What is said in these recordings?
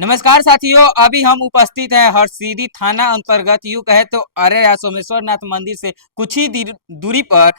नमस्कार साथियों, अभी हम उपस्थित हैं हरसिद्धि थाना अंतर्गत यूं कहे तो अरे सोमेश्वर नाथ मंदिर से कुछ ही दूरी पर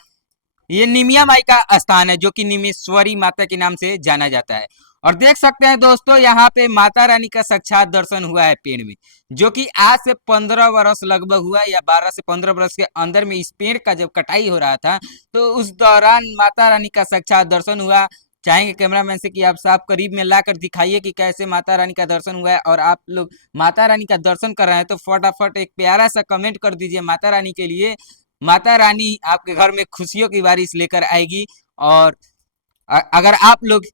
ये निमिया माई का स्थान है, जो कि निमेश्वरी माता के नाम से जाना जाता है। और देख सकते हैं दोस्तों, यहाँ पे माता रानी का साक्षात दर्शन हुआ है पेड़ में, जो कि आज से 15 वर्ष लगभग हुआ, या 12 से 15 वर्ष के अंदर में इस पेड़ का जब कटाई हो रहा था, तो उस दौरान माता रानी का साक्षात दर्शन हुआ। चाहेंगे कैमरामैन से कि आप साफ करीब में लाकर दिखाइए कि कैसे माता रानी का दर्शन हुआ है। और आप लोग माता रानी का दर्शन कर रहे हैं तो फटाफट एक प्यारा सा कमेंट कर दीजिए माता रानी के लिए। माता रानी आपके घर में खुशियों की बारिश लेकर आएगी। और अगर आप लोग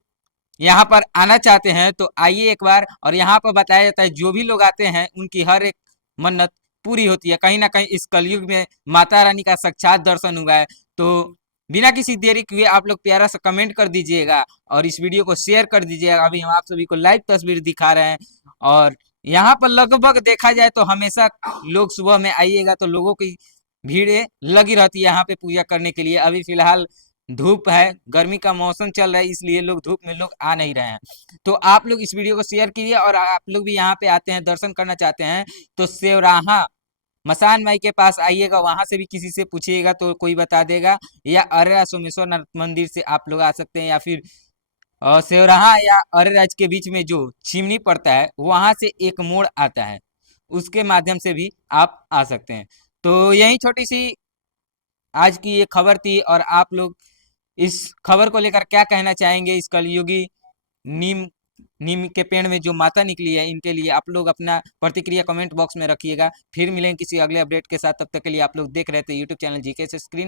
यहाँ पर आना चाहते हैं तो आइए एक बार। और यहाँ पर बताया जाता है जो भी लोग आते हैं उनकी हर एक मन्नत पूरी होती है। कहीं ना कहीं इस कलयुग में माता रानी का साक्षात दर्शन हुआ है। तो बिना किसी देरी किए आप लोग प्यारा सा कमेंट कर दीजिएगा और इस वीडियो को शेयर कर दीजिएगा। अभी हम आप सभी को लाइव तस्वीर दिखा रहे हैं। और यहाँ पर लगभग देखा जाए तो हमेशा लोग सुबह में आइएगा तो लोगों की भीड़ लगी रहती है यहाँ पे पूजा करने के लिए। अभी फिलहाल धूप है, गर्मी का मौसम चल रहा है, इसलिए लोग धूप में लोग आ नहीं रहे हैं। तो आप लोग इस वीडियो को शेयर कीजिए। और आप लोग भी यहाँ पे आते हैं, दर्शन करना चाहते हैं तो सेवराहा मसान माई के पास आइएगा, वहां से भी किसी से पूछिएगा तो कोई बता देगा। या अरेरा सोमेश्वर नाथ मंदिर से आप लोग आ सकते हैं, या फिर सेवराहा या अरेराज के बीच में जो चिमनी पड़ता है वहां से एक मोड़ आता है, उसके माध्यम से भी आप आ सकते हैं। तो यही छोटी सी आज की ये खबर थी। और आप लोग इस खबर को लेकर क्या कहना चाहेंगे? इस कलयुगी नीम नीम के पेड़ में जो माता निकली है, इनके लिए आप लोग अपना प्रतिक्रिया कमेंट बॉक्स में रखिएगा। फिर मिलेंगे किसी अगले अपडेट के साथ, तब तक के लिए आप लोग देख रहे थे यूट्यूब चैनल जीके से स्क्रीन।